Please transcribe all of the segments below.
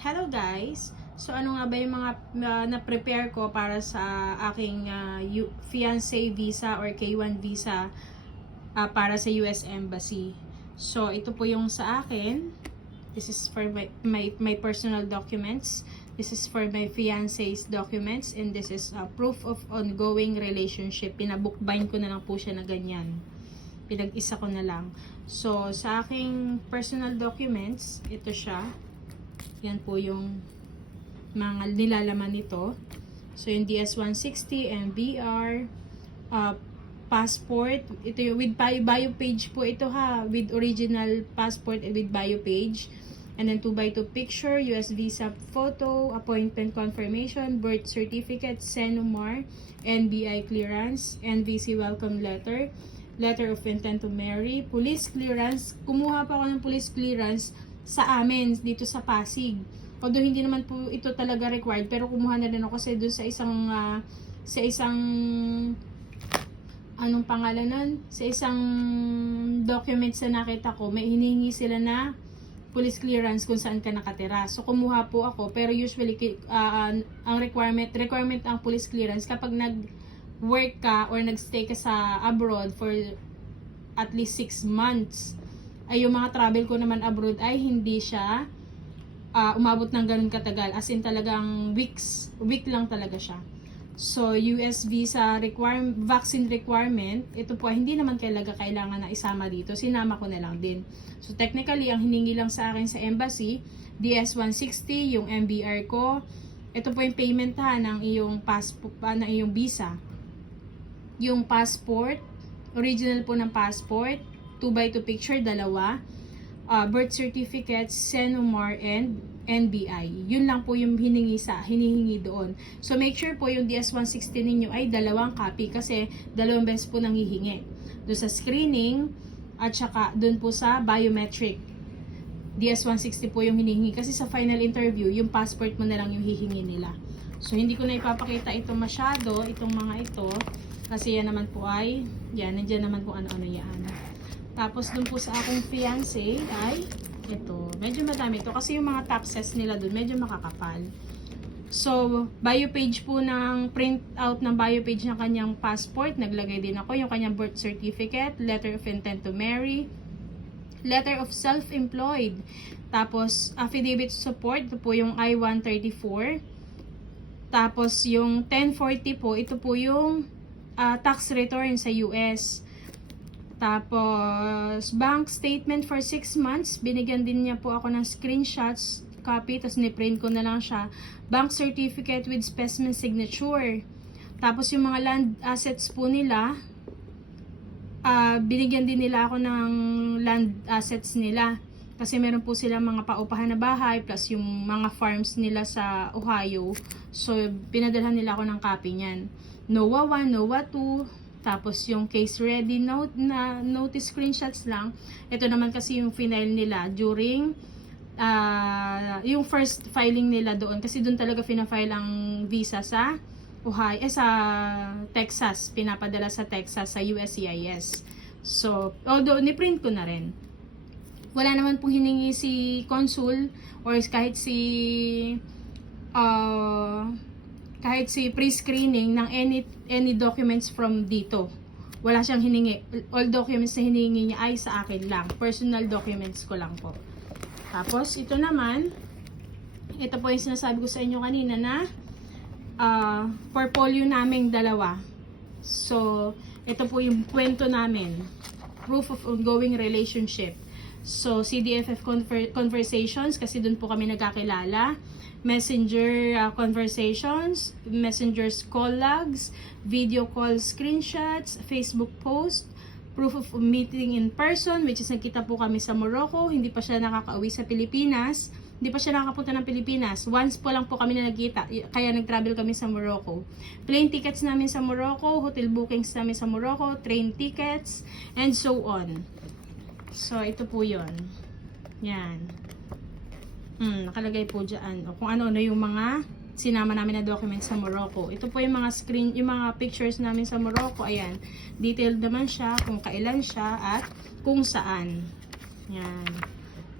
Hello guys! So ano nga ba yung mga na-prepare ko para sa aking fiancé visa or K1 visa para sa US Embassy. So ito po yung sa akin. This is for my personal documents. This is for my fiancé's documents, and this is proof of ongoing relationship. Pinabookbind ko na lang po siya na ganyan. Pinag-isa ko na lang. So sa aking personal documents, ito siya. Yan po yung mga nilalaman nito. So yung DS-160, MBR, passport. Ito yung with bio page po ito ha. With original passport and with bio page. And then 2x2 picture, US visa photo, appointment confirmation, birth certificate, Senomar, NBI clearance, NVC welcome letter, letter of intent to marry, police clearance. Kumuha pa ako ng police clearance sa amin dito sa Pasig. Although hindi naman po ito talaga required, pero kumuha na rin ako kasi doon sa isang anong pangalan nun? Sa isang documents na nakita ko, may hinihingi sila na police clearance kung saan ka nakatira. So kumuha po ako, pero usually ang requirement ang police clearance kapag nag-work ka or nag-stay ka sa abroad for at least 6 months. Ay yung mga travel ko naman abroad ay hindi siya umabot ng ganun katagal, as in talagang week lang talaga siya. So US visa vaccine requirement, ito po hindi naman kailangan na isama dito, sinama ko na lang din. So technically ang hiningi lang sa akin sa embassy, DS-160, yung MBR ko, ito po yung payment ha ng iyong passport, ng iyong visa, yung passport, original po ng passport, 2x2 picture, dalawa, birth certificate, Senomar, and NBI. Yun lang po yung hinihingi doon. So make sure po yung DS-160 ninyo ay dalawang copy kasi dalawang beses po nang hihingi. Doon sa screening at saka doon po sa biometric. DS-160 po yung hinihingi kasi sa final interview, yung passport mo na lang yung hihingi nila. So hindi ko na ipapakita ito masyado, itong mga ito, kasi yan naman po ay, yan, nandiyan naman po ano-ano yan. Tapos dun po sa akong fiancé ay ito. Medyo madami ito kasi yung mga taxes nila dun medyo makakapal. So, bio page po ng print out ng bio page ng kanyang passport. Naglagay din ako yung kanyang birth certificate, letter of intent to marry, letter of self-employed. Tapos, affidavit support. Ito po yung I-134. Tapos, yung 1040 po, ito po yung tax return sa US. Tapos, bank statement for 6 months. Binigyan din niya po ako ng screenshots, copy, tapos ni-print ko na lang siya. Bank certificate with specimen signature. Tapos, yung mga land assets po nila, binigyan din nila ako ng land assets nila. Kasi meron po sila mga paupahan na bahay, plus yung mga farms nila sa Ohio. So, pinadalhan nila ako ng copy niyan. NOAA 1, NOAA 2, tapos yung case ready note na notice screenshots lang. Ito naman kasi yung final nila during yung first filing nila doon, kasi doon talaga fina-file ang visa sa Ohio, sa Texas, pinapadala sa Texas sa USCIS. So although ni-print ko na rin, wala naman pong hiningi si consul or kahit si pre-screening ng any documents from dito. Wala siyang hiningi. All documents na hiningi niya ay sa akin lang. Personal documents ko lang po. Tapos, ito naman, ito po yung sinasabi ko sa inyo kanina na portfolio naming dalawa. So, ito po yung kwento namin. Proof of ongoing relationship. So, CDFF conversations, kasi dun po kami nagkakilala. Messenger conversations, messengers call logs, video call screenshots, Facebook post, proof of meeting in person, which is nagkita po kami sa Morocco. Hindi pa siya nakakauwi sa Pilipinas. Hindi pa siya nakapunta ng Pilipinas. Once po lang po kami na nagkita, kaya nag-travel kami sa Morocco. Plane tickets namin sa Morocco, hotel bookings namin sa Morocco, train tickets, and so on. So, ito po yun. Yan. Nakalagay po dyan. O kung ano-ano yung mga sinama namin na documents sa Morocco. Ito po yung mga yung mga pictures namin sa Morocco. Ayan. Detailed naman siya kung kailan siya at kung saan. Yan.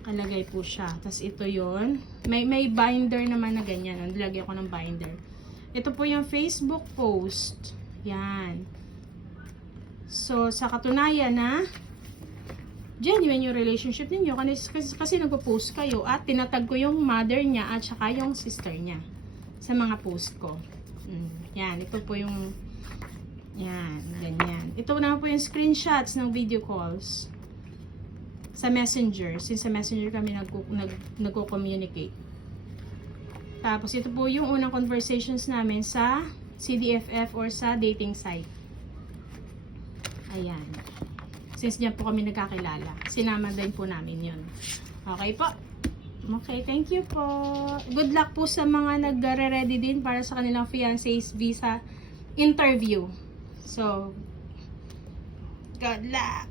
Kalagay po siya. Tapos ito yon. May binder naman na ganyan. Nilagay ko ng binder. Ito po yung Facebook post. Yan. So, sa katunayan na genuine yung relationship ninyo kasi nagpo-post kayo at tinatag ko yung mother niya at saka yung sister niya sa mga post ko. Yan. Ito po yung yan. Ganyan. Ito naman po yung screenshots ng video calls sa Messenger. Since sa Messenger kami nagko-communicate. Tapos ito po yung unang conversations namin sa CDFF or sa dating site. Ayan. Since diyan po kami nagkakilala. Sinama din po namin yun. Okay po. Okay, thank you po. Good luck po sa mga nagre-ready din para sa kanilang fiancé's visa interview. So, good luck.